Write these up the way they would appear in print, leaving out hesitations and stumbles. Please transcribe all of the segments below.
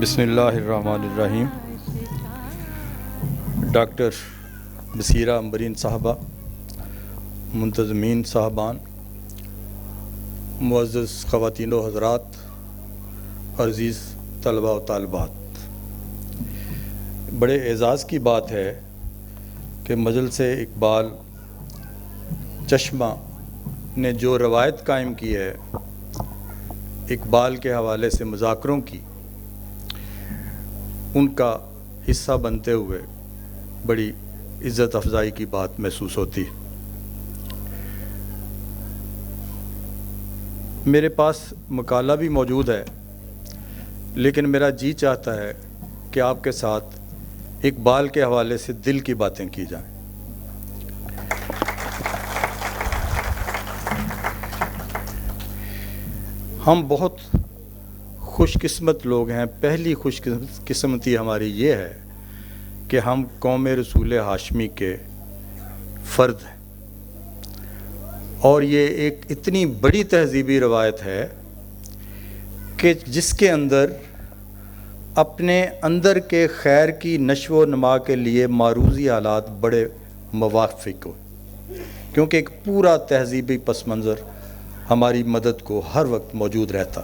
بسم اللہ الرحمن الرحیم۔ ڈاکٹر بصیرہ امبرین صاحبہ، منتظمین صاحبان، معزز خواتین و حضرات، عزیز طلباء و طالبات، بڑے اعزاز کی بات ہے کہ مجلس اقبال چشمہ نے جو روایت قائم کی ہے اقبال کے حوالے سے مذاکروں کی، ان کا حصہ بنتے ہوئے بڑی عزت افزائی کی بات محسوس ہوتی ہے۔ میرے پاس مقالہ بھی موجود ہے، لیکن میرا جی چاہتا ہے کہ آپ کے ساتھ اقبال کے حوالے سے دل کی باتیں کی جائیں۔ ہم بہت خوش قسمت لوگ ہیں۔ پہلی خوش قسمتی ہماری یہ ہے کہ ہم قوم رسول ہاشمی کے فرد ہیں، اور یہ ایک اتنی بڑی تہذیبی روایت ہے کہ جس کے اندر اپنے اندر کے خیر کی نشو و نما کے لیے معروضی حالات بڑے موافق ہو، کیونکہ ایک پورا تہذیبی پس منظر ہماری مدد کو ہر وقت موجود رہتا۔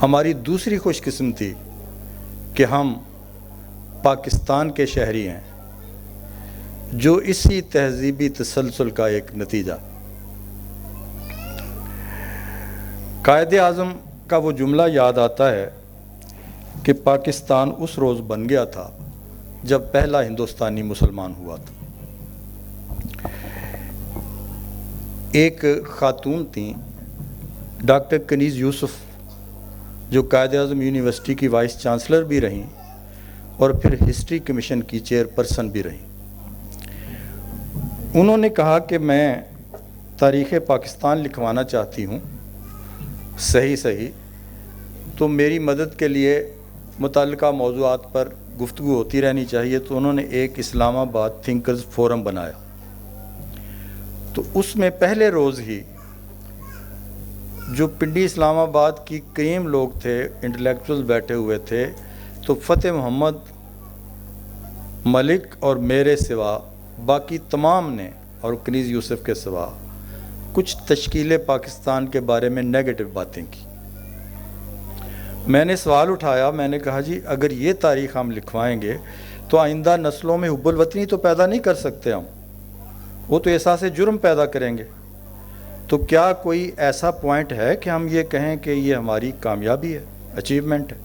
ہماری دوسری خوش قسمتی کہ ہم پاکستان کے شہری ہیں، جو اسی تہذیبی تسلسل کا ایک نتیجہ۔ قائد اعظم کا وہ جملہ یاد آتا ہے کہ پاکستان اس روز بن گیا تھا جب پہلا ہندوستانی مسلمان ہوا تھا۔ ایک خاتون تھیں ڈاکٹر کنیز یوسف، جو قائد اعظم یونیورسٹی کی وائس چانسلر بھی رہیں اور پھر ہسٹری کمیشن کی چیئر پرسن بھی رہیں۔ انہوں نے کہا کہ میں تاریخ پاکستان لکھوانا چاہتی ہوں صحیح تو میری مدد کے لیے متعلقہ موضوعات پر گفتگو ہوتی رہنی چاہیے۔ تو انہوں نے ایک اسلام آباد تھنکرز فورم بنایا۔ تو اس میں پہلے روز ہی جو پنڈی اسلام آباد کی کریم لوگ تھے، انٹلیکچوئل بیٹھے ہوئے تھے، تو فتح محمد ملک اور میرے سوا باقی تمام نے، اور کنیز یوسف کے سوا، کچھ تشکیل پاکستان کے بارے میں نیگیٹو باتیں کی۔ میں نے سوال اٹھایا، میں نے کہا جی اگر یہ تاریخ ہم لکھوائیں گے تو آئندہ نسلوں میں حب الوطنی تو پیدا نہیں کر سکتے ہم، وہ تو احساس جرم پیدا کریں گے۔ تو کیا کوئی ایسا پوائنٹ ہے کہ ہم یہ کہیں کہ یہ ہماری کامیابی ہے، اچیومنٹ ہے؟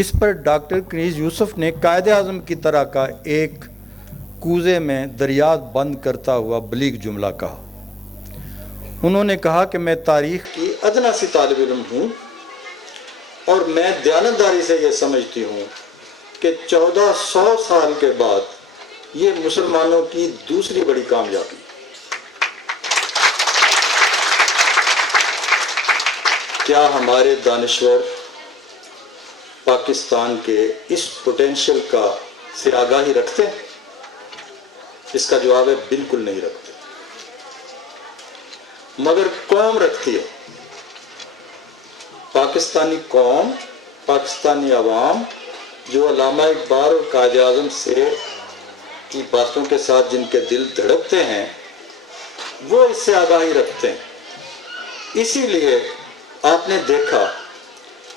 اس پر ڈاکٹر کنیز یوسف نے قائد اعظم کی طرح کا ایک کوزے میں دریا بند کرتا ہوا بلیغ جملہ کہا۔ انہوں نے کہا کہ میں تاریخ کی ادنا سی طالب علم ہوں، اور میں دیانتداری سے یہ سمجھتی ہوں کہ 1400 سال کے بعد یہ مسلمانوں کی دوسری بڑی کامیابی۔ کیا ہمارے دانشور پاکستان کے اس پوٹینشل کا سے آگاہی رکھتے ہیں؟ اس کا جواب ہے بالکل نہیں رکھتے، مگر قوم رکھتی ہے۔ پاکستانی قوم، پاکستانی عوام، جو علامہ اقبال اور قائد اعظم سے کی باتوں کے ساتھ جن کے دل دھڑکتے ہیں، وہ اس سے آگاہی رکھتے ہیں۔ اسی لیے آپ نے دیکھا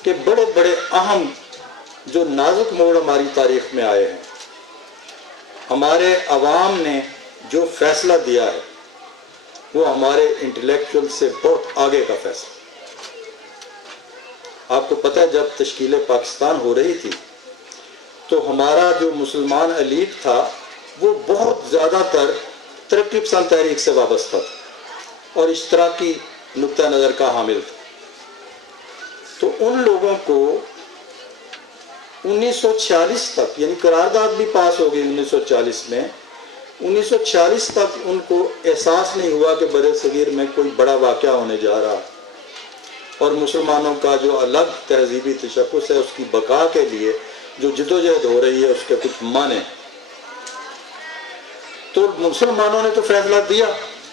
کہ بڑے بڑے اہم جو نازک موڑ ہماری تاریخ میں آئے ہیں، ہمارے عوام نے جو فیصلہ دیا ہے وہ ہمارے انٹلیکچوئل سے بہت آگے کا فیصلہ۔ آپ کو پتہ ہے جب تشکیل پاکستان ہو رہی تھی تو ہمارا جو مسلمان ایلیٹ تھا وہ بہت زیادہ تر ترقی پسند تحریک سے وابستہ تھا اور اشتراکی نقطہ نظر کا حامل تھا۔ تو ان لوگوں کو 1946 تک، یعنی قرارداد بھی پاس ہو گئی 1940 میں، 1946 تک ان کو احساس نہیں ہوا کہ بر صغیر میں کوئی بڑا واقعہ ہونے جا رہا، اور مسلمانوں کا جو الگ تہذیبی تشخص ہے اس کی بقا کے لیے جو جدوجہد ہو رہی ہے اس کے کچھ معنی۔ تو مسلمانوں نے تو فیصلہ دیا۔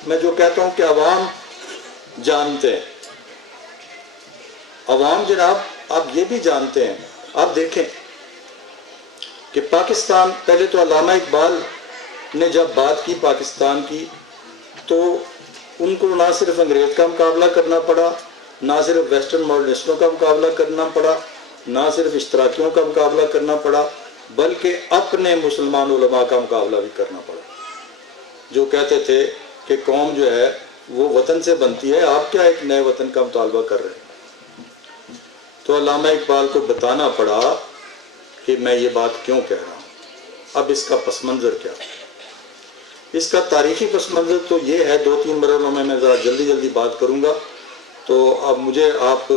میں جو کہتا ہوں کہ عوام جانتے ہیں، عوام جناب آپ یہ بھی جانتے ہیں، آپ دیکھیں کہ پاکستان، پہلے تو علامہ اقبال نے جب بات کی پاکستان کی تو ان کو نہ صرف انگریز کا مقابلہ کرنا پڑا، نہ صرف ویسٹرن ماڈرنسٹوں کا مقابلہ کرنا پڑا، نہ صرف اشتراکیوں کا مقابلہ کرنا پڑا، بلکہ اپنے مسلمان علماء کا مقابلہ بھی کرنا پڑا، جو کہتے تھے کہ قوم جو ہے وہ وطن سے بنتی ہے، آپ کیا ایک نئے وطن کا مطالبہ کر رہے ہیں؟ تو علامہ اقبال کو بتانا پڑا کہ میں یہ بات کیوں کہہ رہا ہوں۔ اب اس کا پس منظر کیا ہے؟ اس کا تاریخی پس منظر تو یہ ہے، 2-3 مرحلوں میں ذرا جلدی بات کروں گا، تو اب مجھے آپ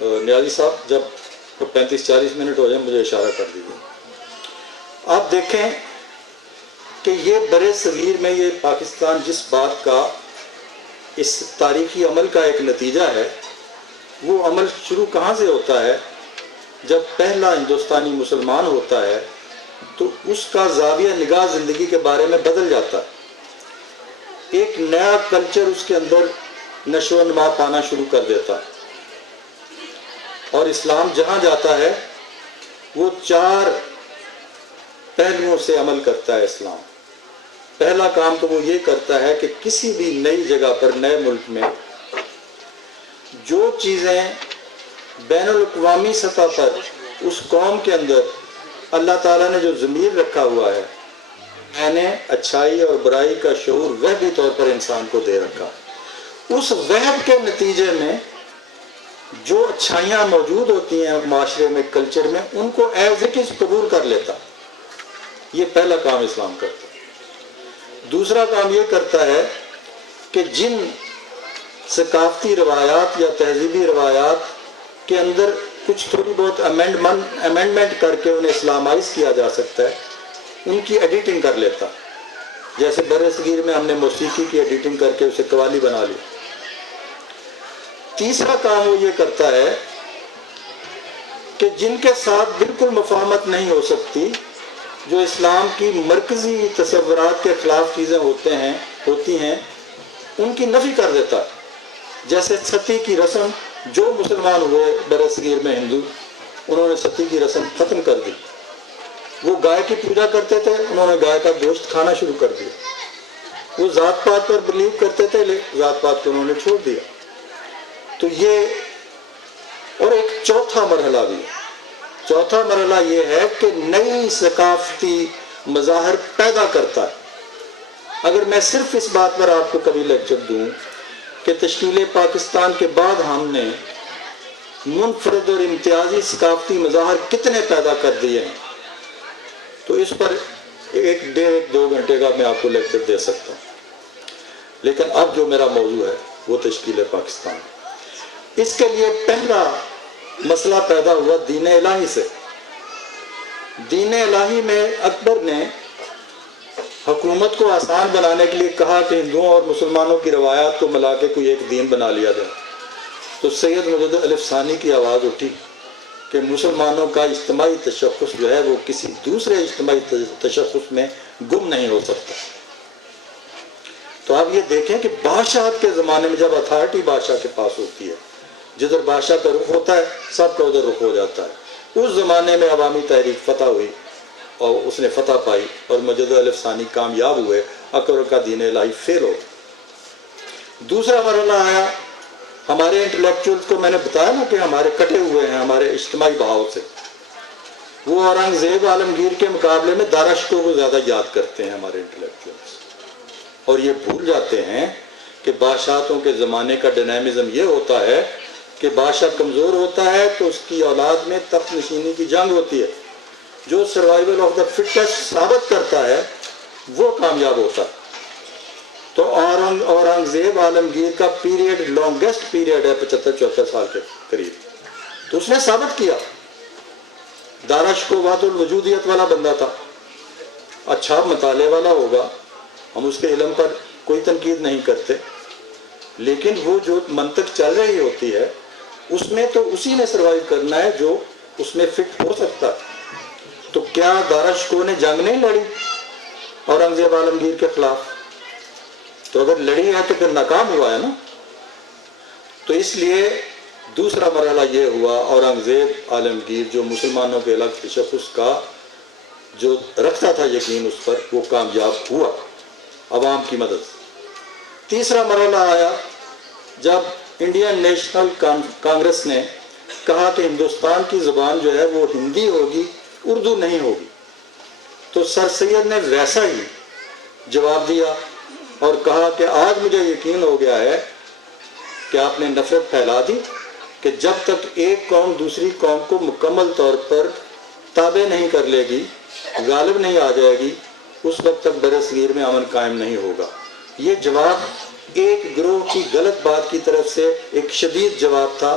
نیازی صاحب جب 35-40 منٹ ہو جائیں مجھے اشارہ کر دیجیے۔ آپ دیکھیں کہ یہ برِ صغیر میں یہ پاکستان جس بات کا اس تاریخی عمل کا ایک نتیجہ ہے، وہ عمل شروع کہاں سے ہوتا ہے؟ جب پہلا ہندوستانی مسلمان ہوتا ہے تو اس کا زاویہ نگاہ زندگی کے بارے میں بدل جاتا ہے، ایک نیا کلچر اس کے اندر نشو و نما پانا شروع کر دیتا ہے، اور اسلام جہاں جاتا ہے وہ 4 پہلوؤں سے عمل کرتا ہے اسلام۔ پہلا کام تو وہ یہ کرتا ہے کہ کسی بھی نئی جگہ پر، نئے ملک میں جو چیزیں بین الاقوامی سطح پر اس قوم کے اندر اللہ تعالیٰ نے جو ضمیر رکھا ہوا ہے، میں نے اچھائی اور برائی کا شعور وحدی طور پر انسان کو دے رکھا، اس وحد کے نتیجے میں جو اچھائیاں موجود ہوتی ہیں معاشرے میں، کلچر میں، ان کو ایز اٹ از قبول کر لیتا۔ یہ پہلا کام اسلام کرتا ہے۔ دوسرا کام یہ کرتا ہے کہ جن ثقافتی روایات یا تہذیبی روایات کے اندر کچھ تھوڑی بہت امینڈمنٹ کر کے انہیں اسلامائز کیا جا سکتا ہے، ان کی ایڈیٹنگ کر لیتا۔ جیسے برِ صغیر میں ہم نے موسیقی کی ایڈیٹنگ کر کے اسے قوالی بنا لی۔ تیسرا کام وہ یہ کرتا ہے کہ جن کے ساتھ بالکل مفاہمت نہیں ہو سکتی، جو اسلام کی مرکزی تصورات کے خلاف چیزیں ہوتی ہیں، ان کی نفی کر دیتا ہے۔ جیسے ستی کی رسم، جو مسلمان ہوئے برِ صغیر میں ہندو، انہوں نے ستی کی رسم ختم کر دی۔ وہ گائے کی پوجا کرتے تھے، انہوں نے گائے کا گوشت کھانا شروع کر دیا۔ وہ ذات پات پر بلیو کرتے تھے، ذات پات کو انہوں نے چھوڑ دیا۔ تو یہ، اور ایک چوتھا مرحلہ بھی ہے۔ چوتھا مرحلہ یہ ہے کہ نئی ثقافتی مظاہر پیدا کرتا ہے۔ اگر میں صرف اس بات پر آپ کو کبھی لیکچر دوں کہ تشکیل پاکستان کے بعد ہم نے منفرد اور امتیازی ثقافتی مظاہر کتنے پیدا کر دیے ہیں، تو اس پر 1-1.5-2 گھنٹے کا میں آپ کو لیکچر دے سکتا ہوں۔ لیکن اب جو میرا موضوع ہے وہ تشکیل پاکستان۔ اس کے لیے پہلا مسئلہ پیدا ہوا دین الہی سے۔ دین الہی میں اکبر نے حکومت کو آسان بنانے کے لیے کہا کہ ہندوؤں اور مسلمانوں کی روایات کو ملا کے کوئی ایک دین بنا لیا جائے۔ تو سید مجد الف ثانی کی آواز اٹھی کہ مسلمانوں کا اجتماعی تشخص جو ہے وہ کسی دوسرے اجتماعی تشخص میں گم نہیں ہو سکتا۔ تو آپ یہ دیکھیں کہ بادشاہت کے زمانے میں جب اتھارٹی بادشاہ کے پاس ہوتی ہے، جدھر بادشاہ کا رخ ہوتا ہے سب کا ادھر رخ ہو جاتا ہے۔ اس زمانے میں عوامی تحریک فتح ہوئی اور اس نے فتح پائی اور مجد الف ثانی کامیاب ہوئے، اکبر کا دین الہی فیل ہو۔ دوسرا مرحلہ آیا ہمارے انٹلیکچوئلز کو، میں نے بتایا نا کہ ہمارے کٹے ہوئے ہیں ہمارے اجتماعی بہاؤ سے، وہ اورنگزیب عالمگیر کے مقابلے میں دارا شکوہ کو زیادہ یاد کرتے ہیں ہمارے انٹلیکچوئلز، اور یہ بھول جاتے ہیں کہ بادشاہتوں کے زمانے کا ڈائنامزم یہ ہوتا ہے کہ بادشاہ کمزور ہوتا ہے تو اس کی اولاد میں تخت نشینی کی جنگ ہوتی ہے، جو سروائیول آف دا فٹسٹ ثابت کرتا ہے وہ کامیاب ہوتا ہے۔ تو اورنگزیب عالمگیر کا پیریڈ لانگیسٹ پیریڈ ہے 75-74 سال کے قریب، تو اس نے ثابت کیا۔ دارا شکوہ وحدت الوجودیت والا بندہ تھا، اچھا مطالعے والا ہوگا، ہم اس کے علم پر کوئی تنقید نہیں کرتے، لیکن وہ جو منطق چل رہی ہوتی ہے اس میں تو اسی نے سروائیو کرنا ہے جو اس میں فٹ ہو سکتا ہے۔ تو کیا دارا شکوہ نے جنگ نہیں لڑی اورنگزیب عالمگیر کے خلاف؟ تو اگر لڑی ہے تو پھر ناکام ہوا ہے نا۔ تو اس لیے دوسرا مرحلہ یہ ہوا اورنگزیب عالمگیر جو مسلمانوں کے الگ تشخص کا جو رکھتا تھا یقین اس پر، وہ کامیاب ہوا عوام کی مدد سے۔ تیسرا مرحلہ آیا جب انڈین نیشنل کانگریس نے کہا کہ ہندوستان کی زبان جو ہے وہ ہندی ہوگی، اردو نہیں ہوگی، تو سر سید نے ویسا ہی جواب دیا اور کہا کہ آج مجھے یقین ہو گیا ہے کہ آپ نے نفرت پھیلا دی کہ جب تک ایک قوم دوسری قوم کو مکمل طور پر تابع نہیں کر لے گی، غالب نہیں آ جائے گی، اس وقت تک بر صغیر میں امن قائم نہیں ہوگا۔ یہ جواب ایک گروہ کی غلط بات کی طرف سے ایک شدید جواب تھا،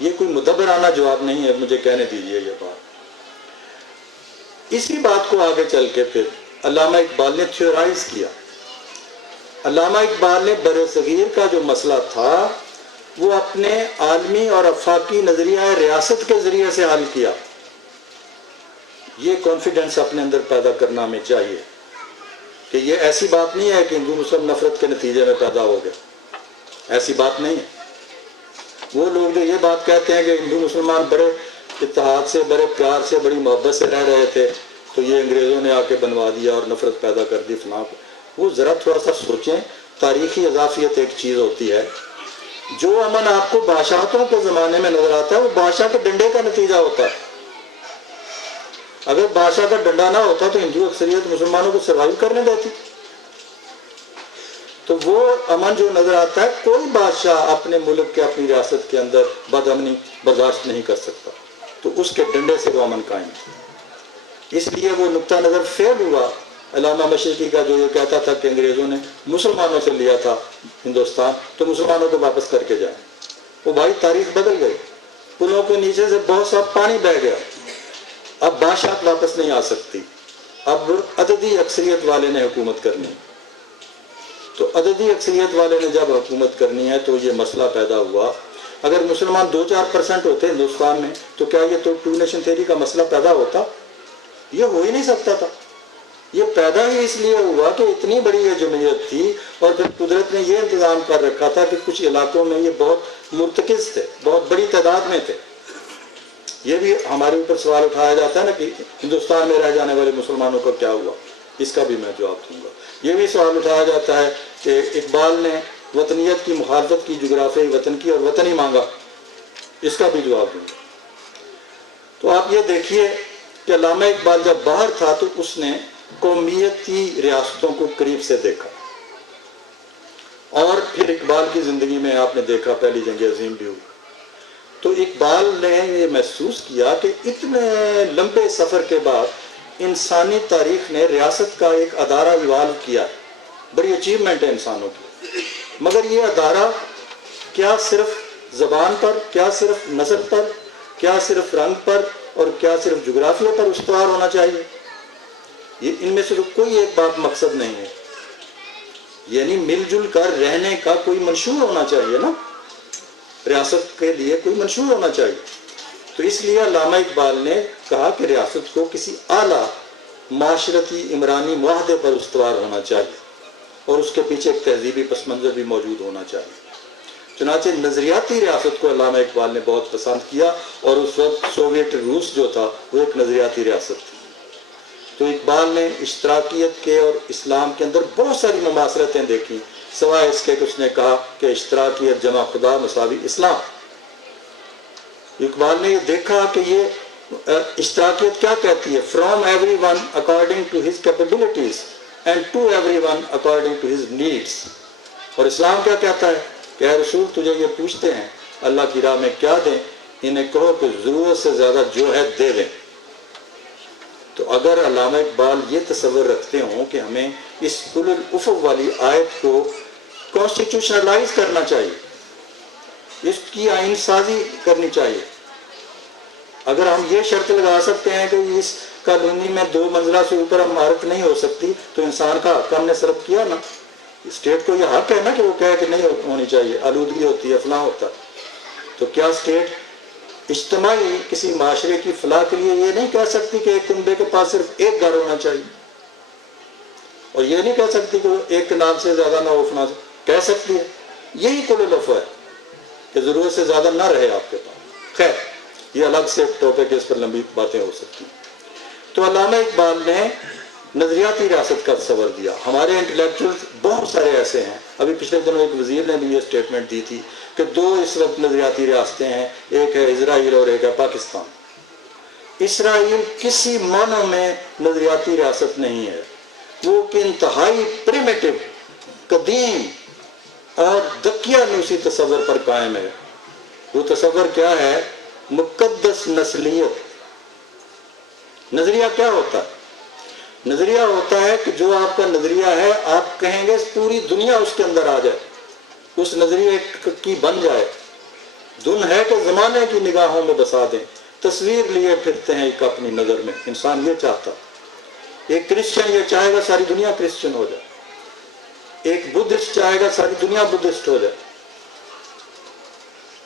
یہ کوئی مدبرانہ جواب نہیں ہے، مجھے کہنے دیجئے یہ بات۔ اسی بات کو آگے چل کے پھر علامہ اقبال نے تھیورائز کیا۔ علامہ اقبال نے بر صغیر کا جو مسئلہ تھا وہ اپنے عالمی اور افاقی نظریہ ریاست کے ذریعے سے حل کیا۔ یہ کانفیڈنس اپنے اندر پیدا کرنا ہمیں چاہیے کہ یہ ایسی بات نہیں ہے کہ ہندو مسلم نفرت کے نتیجے میں پیدا ہو گیا، ایسی بات نہیں ہے۔ وہ لوگ جو یہ بات کہتے ہیں کہ ہندو مسلمان بڑے اتحاد سے، بڑے پیار سے، بڑی محبت سے رہ رہے تھے تو یہ انگریزوں نے آ کے بنوا دیا اور نفرت پیدا کر دی فلاں کو، وہ ذرا تھوڑا سا سوچیں۔ تاریخی اضافیت ایک چیز ہوتی ہے، جو امن آپ کو بادشاہتوں کے زمانے میں نظر آتا ہے وہ بادشاہ کے ڈنڈے کا نتیجہ ہوتا ہے۔ اگر بادشاہ کا ڈنڈا نہ ہوتا تو ہندو اکثریت مسلمانوں کو سروائیو کرنے دیتی۔ تو وہ امن جو نظر آتا ہے، کوئی بادشاہ اپنے ملک کے، اپنی ریاست کے اندر بد امنی برداشت نہیں کر سکتا، تو اس کے ڈنڈے سے وہ امن قائم ہے۔ اس لیے وہ نقطہ نظر فیل ہوا علامہ مشرقی کا جو یہ کہتا تھا کہ انگریزوں نے مسلمانوں سے لیا تھا ہندوستان تو مسلمانوں کو واپس کر کے جائیں۔ وہ بھائی تاریخ بدل گئی، پلوں کے نیچے سے بہت سا پانی بہہ گیا، اب بادشاہت واپس نہیں آ سکتی، اب عددی اکثریت والے نے حکومت کرنی۔ تو عددی اکثریت والے نے جب حکومت کرنی ہے تو یہ مسئلہ پیدا ہوا۔ اگر مسلمان 2-4% ہوتے ہندوستان میں تو کیا یہ تو 2 نیشن تھیوری کا مسئلہ پیدا ہوتا؟ یہ ہو ہی نہیں سکتا تھا۔ یہ پیدا ہی اس لیے ہوا کہ اتنی بڑی یہ جمہوریت تھی اور پھر قدرت نے یہ انتظام کر رکھا تھا کہ کچھ علاقوں میں یہ بہت مرتکز تھے، بہت بڑی تعداد میں تھے۔ یہ بھی ہمارے اوپر سوال اٹھایا جاتا ہے نا کہ ہندوستان میں رہ جانے والے مسلمانوں کا کیا ہوا، اس کا بھی میں جواب دوں گا۔ یہ بھی سوال اٹھایا جاتا ہے کہ اقبال نے وطنیت کی مخالفت کی، جغرافیائی وطن کی، اور وطن ہی مانگا، اس کا بھی جواب دوں گا۔ تو آپ یہ دیکھیے کہ علامہ اقبال جب باہر تھا تو اس نے قومیتی ریاستوں کو قریب سے دیکھا، اور پھر اقبال کی زندگی میں آپ نے دیکھا پہلی جنگ عظیم بھی ہوئی، تو اقبال نے یہ محسوس کیا کہ اتنے لمبے سفر کے بعد انسانی تاریخ نے ریاست کا ایک ادارہ ایوالو کیا ہے، بڑی اچیومنٹ ہے انسانوں کی، مگر یہ ادارہ کیا صرف زبان پر، کیا صرف نسل پر، کیا صرف رنگ پر، اور کیا صرف جغرافیہ پر استوار ہونا چاہیے؟ یہ ان میں سے کوئی ایک بات مقصد نہیں ہے، یعنی مل جل کر رہنے کا کوئی منشور ہونا چاہیے نا، ریاست کے لیے کوئی منشور ہونا چاہیے۔ تو اس لیے علامہ اقبال نے کہا کہ ریاست کو کسی اعلیٰ معاشرتی عمرانی معاہدے پر استوار ہونا چاہیے، اور اس کے پیچھے ایک تہذیبی پس منظر بھی موجود ہونا چاہیے۔ چنانچہ نظریاتی ریاست کو علامہ اقبال نے بہت پسند کیا، اور اس وقت سوویٹ روس جو تھا وہ ایک نظریاتی ریاست تھی۔ تو اقبال نے اشتراکیت کے اور اسلام کے اندر بہت ساری مماثلتیں دیکھی، سوائے اس کے کہ اس نے کہا کہ اشتراکیت جمع خدا مساوی اسلام۔ اقبال نے یہ دیکھا کہ یہ اشتراکیت کیا کہتی ہے، from every one according to his capabilities and to every one according to his needs, اور اسلام کیا کہتا ہے کہ اے رسول تجھے یہ پوچھتے ہیں اللہ کی راہ میں کیا دیں، انہیں کہو کہ ضرورت سے زیادہ جو ہے دے دیں۔ تو اگر علامہ اقبال یہ تصور رکھتے ہوں کہ ہمیں اس کل الافق والی آیت کو کانسٹیٹیوشنلائز کرنا چاہیے، اس کی آئین سازی کرنی چاہیے، اگر ہم یہ شرط لگا سکتے ہیں کہ اس کالونی میں 2 منزلہ سے اوپر عمارت نہیں ہو سکتی، تو انسان کا حق ہم نے سلب کیا نا۔ اسٹیٹ کو یہ حق ہے نا کہ وہ کہے کہ نہیں ہونی چاہیے، آلودگی ہوتی ہے، فلاں ہوتا ہے۔ تو کیا اسٹیٹ اجتماعی کسی معاشرے کی فلاح کے لیے یہ نہیں کہہ سکتی کہ ایک کنبے کے پاس صرف ایک گھر ہونا چاہیے، اور یہ نہیں کہہ سکتی کہ ایک کنال سے زیادہ نہ ہو، فلاں سے کہہ سکتی ہے؟ یہی کل الافق ہے کہ ضرورت سے زیادہ نہ رہے آپ کے پاس. خیر یہ الگ سے ٹاپک ہے، اس پر لمبی باتیں ہو سکتی ہیں. تو علامہ اقبال نے نظریاتی ریاست کا تصور دیا. ہمارے انٹلیکچوئلز بہت سارے ایسے ہیں. ابھی پچھلے دنوں ایک وزیر نے بھی یہ اسٹیٹمنٹ دی تھی کہ 2 اس وقت نظریاتی ریاستیں ہیں، ایک ہے اسرائیل اور ایک ہے پاکستان. اسرائیل کسی معنی میں نظریاتی ریاست نہیں ہے، وہ کہ انتہائی پریمیٹو، قدیم اور دقیانوسی تصور پر قائم ہے. وہ تصور کیا ہے؟ مقدس نسلیت. نظریہ کیا ہوتا ہے؟ نظریہ ہوتا ہے کہ جو آپ کا نظریہ ہے، آپ کہیں گے پوری دنیا اس کے اندر آ جائے، اس نظریے کی بن جائے. دن ہے کہ زمانے کی نگاہوں میں بسا دیں. تصویر لیے پھرتے ہیں ایک اپنی نظر میں. انسان یہ چاہتا. ایک کرسچن یہ چاہے گا ساری دنیا کرسچن ہو جائے. ایک بدھسٹ چاہے گا ساری دنیا بدھسٹ ہو جائے.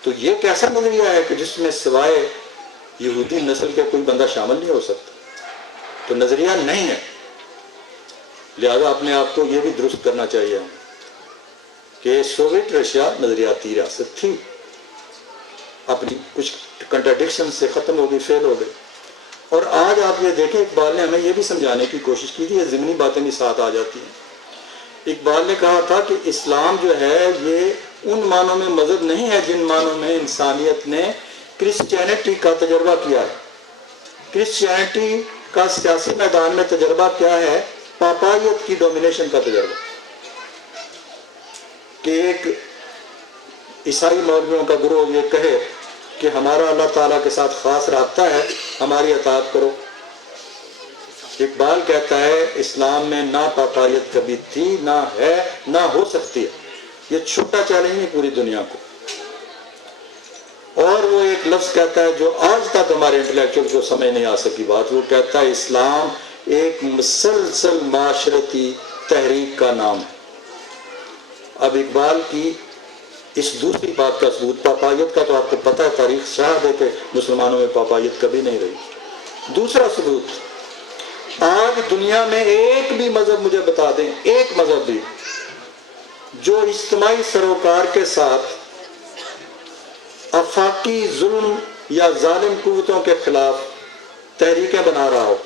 تو یہ کیسا نظریہ ہے کہ جس میں سوائے یہودی نسل کے کوئی بندہ شامل نہیں ہو سکتا؟ تو نظریہ نہیں ہے. لہذا اپنے آپ کو یہ بھی درست کرنا چاہیے کہ سوویت رشیا نظریاتی ریاست تھی، اپنی کچھ کنٹراڈکشن سے ختم ہو گئی، فیل ہو گئی. اور آج آپ یہ دیکھیں، اقبال نے ہمیں یہ بھی سمجھانے کی کوشش کی تھی، یہ ضمنی باتیں بھی ساتھ آ جاتی ہیں. اقبال نے کہا تھا کہ اسلام جو ہے یہ ان معنوں میں مذہب نہیں ہے جن معنوں میں انسانیت نے کرسچینٹی کا تجربہ کیا ہے. کرسچینٹی کا سیاسی میدان میں تجربہ کیا ہے؟ پاپائیت کی ڈومینیشن کا تجربہ. کہ ایک عیسائی مولویوں کا گروہ یہ کہے کہ ہمارا اللہ تعالیٰ کے ساتھ خاص رابطہ ہے، ہماری اطاعت کرو. اقبال کہتا ہے اسلام میں نہ پاپائیت کبھی تھی، نہ ہے، نہ ہو سکتی ہے. یہ چھوٹا چیلنج ہے پوری دنیا کو. اور وہ ایک لفظ کہتا ہے جو آج تک ہمارے انٹلیکچوئل کو سمجھ نہیں آ سکی بات. وہ کہتا ہے اسلام ایک مسلسل معاشرتی تحریک کا نام ہے. اب اقبال کی اس دوسری بات کا ثبوت پاپائیت کا تو آپ کو پتہ ہے، تاریخ شاہد ہے کہ مسلمانوں میں پاپائیت کبھی نہیں رہی. دوسرا ثبوت، آج دنیا میں ایک بھی مذہب مجھے بتا دیں، ایک مذہب بھی جو اجتماعی سروکار کے ساتھ آفاقی ظلم یا ظالم قوتوں کے خلاف تحریکیں بنا رہا ہو.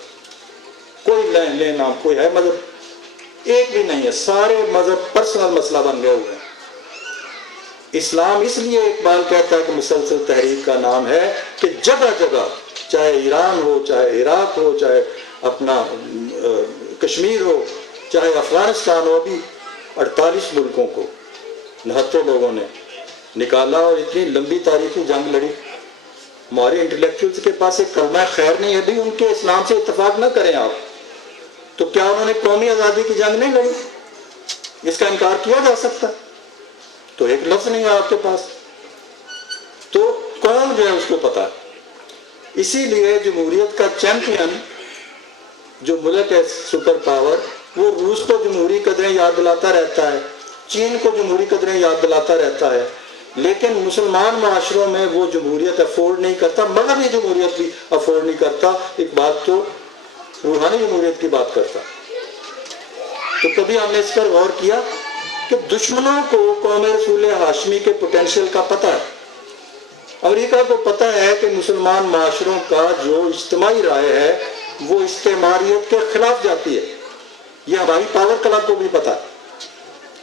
کوئی لے نام کوئی ہے مذہب؟ ایک بھی نہیں ہے. سارے مذہب پرسنل مسئلہ بن گئے ہوئے ہیں. اسلام اس لیے اقبال کہتا ہے کہ مسلسل تحریک کا نام ہے کہ جگہ جگہ، چاہے ایران ہو، چاہے عراق ہو، چاہے اپنا کشمیر ہو، چاہے افغانستان ہو، ابھی 48 ملکوں کو 69 لوگوں نے نکالا اور اتنی لمبی تاریخی جنگ لڑی. ہمارے انٹلیکچوئلز کے پاس ایک کلمہ خیر نہیں ہے. بھی ان کے اسلام سے اتفاق نہ کریں آپ، تو کیا انہوں نے قومی آزادی کی جنگ نہیں لڑی؟ اس کا انکار کیا جا سکتا؟ تو ایک لفظ نہیں ہے آپ کے پاس. تو کون جو ہے اس کو پتا. اسی لیے جمہوریت کا چیمپئن جو ملک ہے سپر پاور، وہ روس کو جمہوری قدریں یاد دلاتا رہتا ہے، چین کو جمہوری قدریں یاد دلاتا رہتا ہے، لیکن مسلمان معاشروں میں وہ جمہوریت افورڈ نہیں کرتا. مگر یہ جمہوریت بھی افورڈ نہیں کرتا. ایک بات تو روحانی جمہوریت کی بات کرتا. تو کبھی ہم نے اس پر غور کیا کہ دشمنوں کو قوم رسول ہاشمی کے پوٹینشیل کا پتہ ہے. امریکہ کو پتہ ہے کہ مسلمان معاشروں کا جو اجتماعی رائے ہے وہ استعماریت کے خلاف جاتی ہے. یہ ہماری پاور کلب کو بھی پتہ ہے.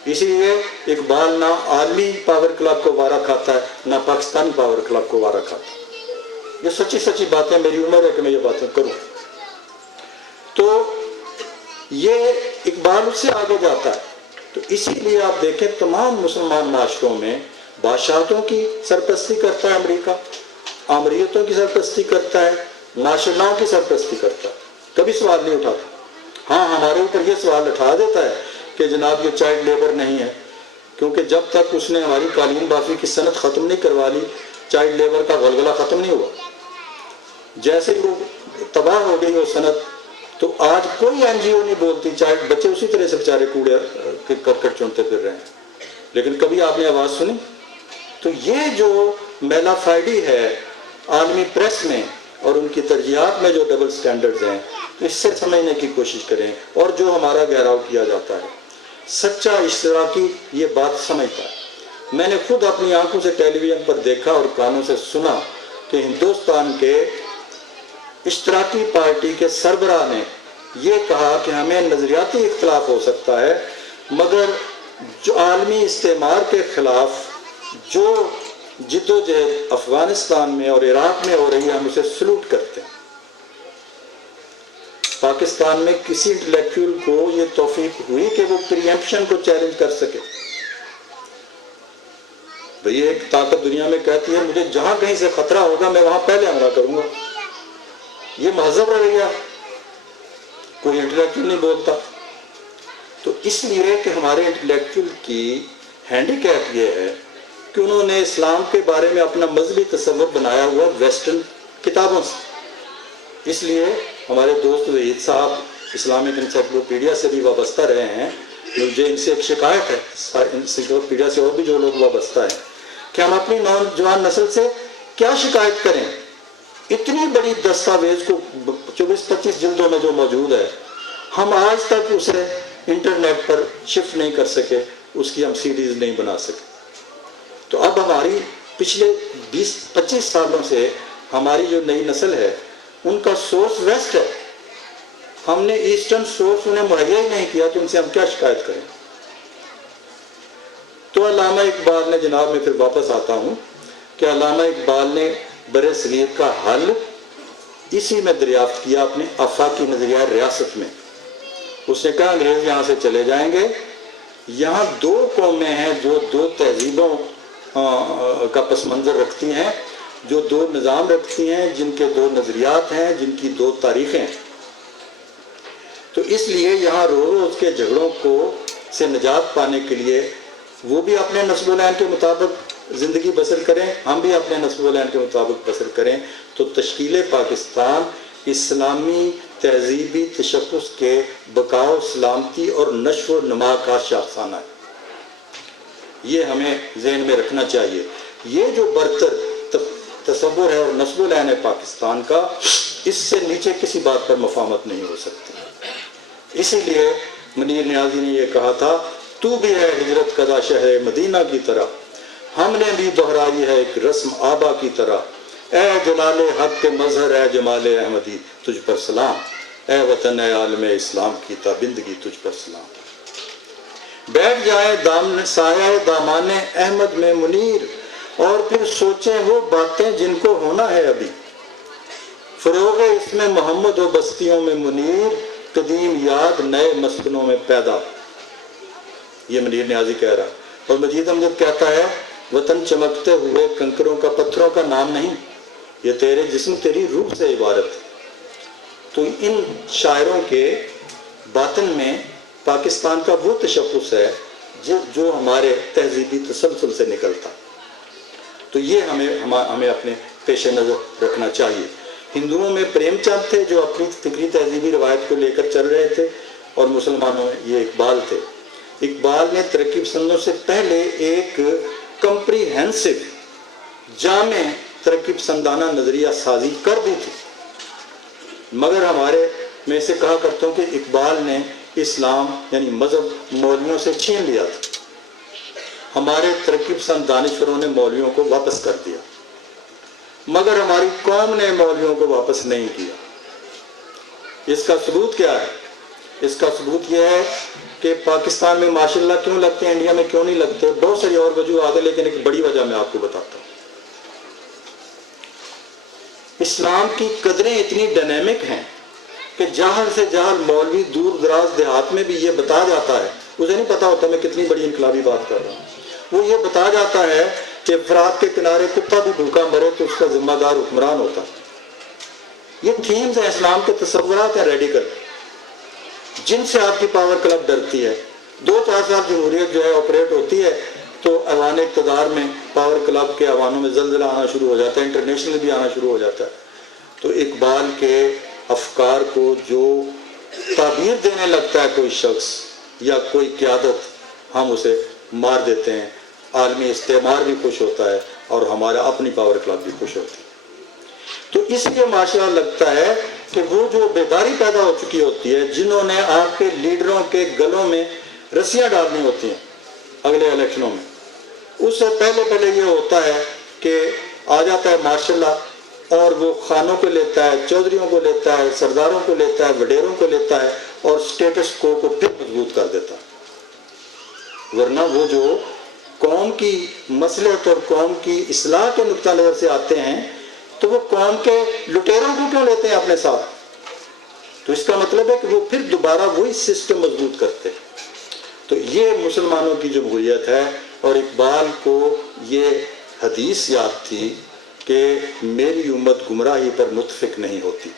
اسی لیے اقبال نہ عالمی پاور کلب کو وارہ کھاتا ہے، نہ پاکستانی پاور کلب کو وارہ کھاتا ہے. یہ سچی سچی باتیں، میری عمر ہے کہ میں یہ باتیں کروں. تو یہ اقبال اس سے آگے جاتا ہے. تو اسی لیے آپ دیکھیں تمام مسلمان معاشروں میں بادشاہتوں کی سرپرستی کرتا ہے امریکہ، آمریتوں کی سرپرستی کرتا ہے، ناشناؤں کی سرپرستی کرتا ہے. کبھی سوال نہیں اٹھاتا. ہاں ہمارے اوپر یہ سوال اٹھا دیتا ہے کہ جناب یہ چائلڈ لیبر نہیں ہے، کیونکہ جب تک اس نے ہماری قالین بافی کی صنعت ختم نہیں کروا لی، چائلڈ لیبر کا غلغلہ ختم نہیں ہوا. جیسے وہ تباہ ہو گئی وہ صنعت، تو آج کوئی این جی او نہیں بولتی. چائلڈ بچے اسی طرح سے بیچارے کوڑے کرکٹ چنتے پھر رہے ہیں، لیکن کبھی آپ نے آواز سنی؟ تو یہ جو میلا فائڈی ہے عالمی پریس میں اور ان کی ترجیحات میں جو ڈبل سٹینڈرڈز ہیں، تو اس سے سمجھنے کی کوشش کریں. اور جو ہمارا گہراؤ کیا جاتا ہے، سچا اشتراکی یہ بات سمجھتا ہے. میں نے خود اپنی آنکھوں سے ٹیلی ویژن پر دیکھا اور کانوں سے سنا کہ ہندوستان کے اشتراکی پارٹی کے سربراہ نے یہ کہا کہ ہمیں نظریاتی اختلاف ہو سکتا ہے، مگر جو عالمی استعمار کے خلاف جو جد و جہد افغانستان میں اور عراق میں ہو رہی ہے ہم اسے سلوٹ کرتے ہیں۔ پاکستان میں کسی انٹلیکچوئل کو یہ توفیق ہوئی کہ وہ پریمپشن کو چیلنج کر سکے؟ بھئی ایک طاقت دنیا میں کہتی ہے مجھے جہاں کہیں سے خطرہ ہوگا میں وہاں پہلے حملہ کروں گا، یہ مہذب رویہ، کوئی انٹلیکچوئل نہیں بولتا۔ تو اس لیے کہ ہمارے انٹلیکچوئل کی ہینڈی کیپ یہ ہے کہ انہوں نے اسلام کے بارے میں اپنا مذہبی تصور بنایا ہوا ویسٹرن کتابوں سے۔ اس لیے ہمارے دوست وحید صاحب اسلامک انسائکلوپیڈیا سے بھی وابستہ رہے ہیں، مجھے ان سے ایک شکایت ہے، انسائکلوپیڈیا سے اور بھی جو لوگ وابستہ ہیں، کہ ہم اپنی نوجوان نسل سے کیا شکایت کریں؟ اتنی بڑی دستاویز کو 24-25 جلدوں میں جو موجود ہے، ہم آج تک اسے انٹرنیٹ پر شفٹ نہیں کر سکے، اس کی ہم سیڈیز نہیں بنا سکے۔ تو اب ہماری پچھلے 20-25 سالوں سے ہماری جو نئی نسل ہے ان کا سورس ویسٹ ہے، ہم نے ایسٹرن سورس انہیں مہیا ہی نہیں کیا کہ ان سے ہم کیا شکایت کریں۔ تو علامہ اقبال نے، جناب میں پھر واپس آتا ہوں، کہ علامہ اقبال نے بر صغیر کا حل اسی میں دریافت کیا اپنے آفاقی نظریہ ریاست میں۔ اس نے کہا انگریز یہاں سے چلے جائیں گے، یہاں دو قومیں ہیں جو دو تہذیبوں کا پس منظر رکھتی ہیں، جو دو نظام رکھتی ہیں، جن کے دو نظریات ہیں، جن کی دو تاریخیں، تو اس لیے یہاں روز کے جھگڑوں کو سے نجات پانے کے لیے وہ بھی اپنے نسب العین کے مطابق زندگی بسر کریں، ہم بھی اپنے نسب العین کے مطابق بسر کریں، تو تشکیل پاکستان اسلامی تہذیبی تشخص کے بقاء و سلامتی اور نشو و نما کا شاخسانہ ہے۔ یہ ہمیں ذہن میں رکھنا چاہیے۔ یہ جو برتر تصور ہے اور نسب العین ہے پاکستان کا، اس سے نیچے کسی بات پر مفاہمت نہیں ہو سکتی۔ اسی لیے منیر نیازی نے یہ کہا تھا، تو بھی ہے ہجرت کدا شہر مدینہ کی طرح، ہم نے بھی دہرائی ہے ایک رسم آبا کی طرح، اے جلال حق کے مظہر اے جمال احمدی تجھ پر سلام، اے وطن اے عالم اسلام کی تابندگی تجھ پر سلام۔ بیٹھ جائے سایہ دامان احمد میں منیر، اور پھر سوچیں وہ باتیں جن کو ہونا ہے ابھی، فروغ اس میں محمد و بستیوں میں منیر، قدیم یاد نئے مسکنوں میں پیدا۔ یہ منیر نیازی کہہ رہا، اور مجید امجد کہتا ہے وطن چمکتے ہوئے کنکروں کا پتھروں کا نام نہیں، یہ تیرے جسم تیری روح سے عبارت ہے۔ تو ان شاعروں کے باطن میں پاکستان کا وہ تشخص ہے جو ہمارے تہذیبی تسلسل سے نکلتا، تو یہ ہمیں اپنے پیش نظر رکھنا چاہیے۔ ہندوؤں میں پریم چند تھے جو اپنی فکری تہذیبی روایت کو لے کر چل رہے تھے، اور مسلمانوں میں یہ اقبال تھے۔ اقبال نے ترقی پسندوں سے پہلے ایک کمپریہنسو جامع ترقی پسندانہ نظریہ سازی کر دی تھی، مگر ہمارے میں سے کہا کرتا ہوں کہ اقبال نے اسلام یعنی مذہب مولویوں سے چھین لیا تھا، ہمارے ترقی پسند دانشوروں نے مولویوں کو واپس کر دیا، مگر ہماری قوم نے مولویوں کو واپس نہیں کیا۔ اس کا ثبوت کیا ہے؟ اس کا ثبوت یہ ہے کہ پاکستان میں ماشاء اللہ کیوں لگتے ہیں، انڈیا میں کیوں نہیں لگتے، بہت ساری اور وجوہات ہیں، لیکن ایک بڑی وجہ میں آپ کو بتاتا ہوں۔ اسلام کی قدریں اتنی ڈائنامک ہیں کہ جہل سے جہل مولوی دور دراز دیہات میں بھی یہ بتا جاتا ہے، اسے نہیں پتا ہوتا میں کتنی بڑی انقلابی بات کر رہا ہوں، وہ یہ بتا جاتا ہے کہ فرات کے کنارے کتا بھی بھوکا مرے تو اس کا ذمہ دار حکمران ہوتا۔ یہ تھیمز ہیں، اسلام کے تصورات ہیں ریڈیکل، جن سے آپ کی پاور کلب ڈرتی ہے۔ 2-4 سال جمہوریت جو ہے آپریٹ ہوتی ہے تو ایوان اقتدار میں پاور کلب کے ایوانوں میں زلزلہ آنا شروع ہو جاتا ہے، انٹرنیشنل بھی آنا شروع ہو جاتا ہے۔ تو اقبال کے افکار کو جو تعبیر دینے لگتا ہے کوئی شخص یا کوئی قیادت، ہم اسے مار دیتے ہیں، عالمی استعمار بھی خوش ہوتا ہے اور ہمارا اپنی پاور کلب بھی خوش ہوتی ہے۔ تو اس لیے ماشاءاللہ لگتا ہے کہ وہ جو بیداری پیدا ہو چکی ہوتی ہے، جنہوں نے آپ کے لیڈروں کے گلوں میں رسیاں ڈالنی ہوتی ہیں اگلے الیکشنوں میں، اس سے پہلے یہ ہوتا ہے کہ آ جاتا ہے ماشاء اللہ اور وہ خانوں کو لیتا ہے، چودھریوں کو لیتا ہے، سرداروں کو لیتا ہے، وڈیروں کو لیتا ہے اور سٹیٹس کو پھر مضبوط کر دیتا ہے۔ ورنہ وہ جو قوم کی مصلحت اور قوم کی اصلاح کے نقطہ نظر سے آتے ہیں تو وہ قوم کے لٹیروں کو کیوں لیتے ہیں اپنے ساتھ؟ تو اس کا مطلب ہے کہ وہ پھر دوبارہ وہی سسٹم مضبوط کرتے ہیں۔ تو یہ مسلمانوں کی جمہوریت ہے، اور اقبال کو یہ حدیث یاد تھی کہ میری امت گمراہی پر متفق نہیں ہوتی۔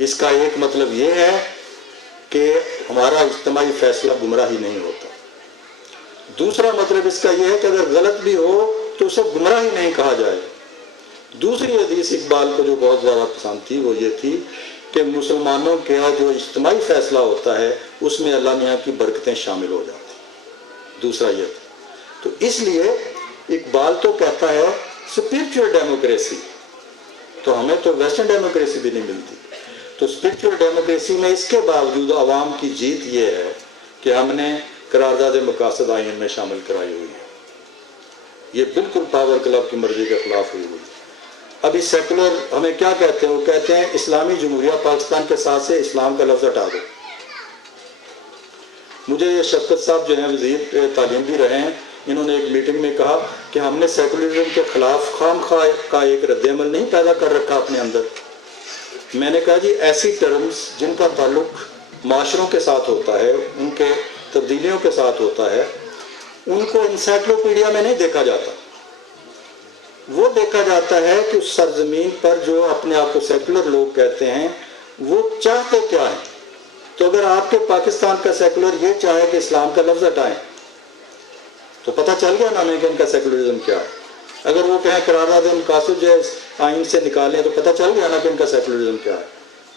اس کا ایک مطلب یہ ہے کہ ہمارا اجتماعی فیصلہ گمراہی نہیں ہوتا۔ دوسرا مطلب اس کا یہ ہے کہ اگر غلط بھی ہو تو اسے گمراہی نہیں کہا جائے۔ دوسری حدیث اقبال کو جو بہت زیادہ پسند تھی وہ یہ تھی کہ مسلمانوں کے یہاں جو اجتماعی فیصلہ ہوتا ہے اس میں اللہ میاں کی برکتیں شامل ہو جاتی ہیں۔ دوسرا یہ تھا۔ تو اس لیے اقبال تو کہتا ہے اسپرچل ڈیموکریسی، تو ہمیں تو ویسٹرن ڈیموکریسی بھی نہیں ملتی۔ تو اسپرچل ڈیموکریسی میں اس کے باوجود عوام کی جیت یہ ہے کہ ہم نے قرارداد مقاصد آئین میں شامل کرائی ہوئی ہے۔ یہ بالکل پاور کلب کی مرضی کے خلاف ہوئی ہوئی۔ ابھی سیکولر ہمیں کیا کہتے ہیں؟ وہ کہتے ہیں اسلامی جمہوریہ پاکستان کے ساتھ سے اسلام کا لفظ ہٹا دو۔ مجھے یہ شفقت صاحب جو ہیں وزیر تعلیم بھی رہے ہیں، انہوں نے ایک میٹنگ میں کہا کہ ہم نے سیکولرزم کے خلاف خام خواہ کا ایک رد عمل نہیں پیدا کر رکھا اپنے اندر۔ میں نے کہا جی ایسی ٹرمز جن کا تعلق معاشروں کے ساتھ ہوتا ہے، ان کے تبدیلیوں کے ساتھ ہوتا ہے، ان کو انسائکلوپیڈیا میں نہیں دیکھا جاتا۔ وہ دیکھا جاتا ہے کہ اس سرزمین پر جو اپنے آپ کو سیکولر لوگ کہتے ہیں وہ چاہتے کیا ہیں۔ تو اگر آپ کے پاکستان کا سیکولر یہ چاہے کہ اسلام کا لفظ ہٹائیں تو پتہ چل گیا نا ہمیں کہ ان کا سیکولرزم کیا ہے۔ اگر وہ کہیں قرارداد مقاصد جو ہے آئین سے نکالیں تو پتہ چل گیا نا کہ ان کا سیکولرزم کیا ہے۔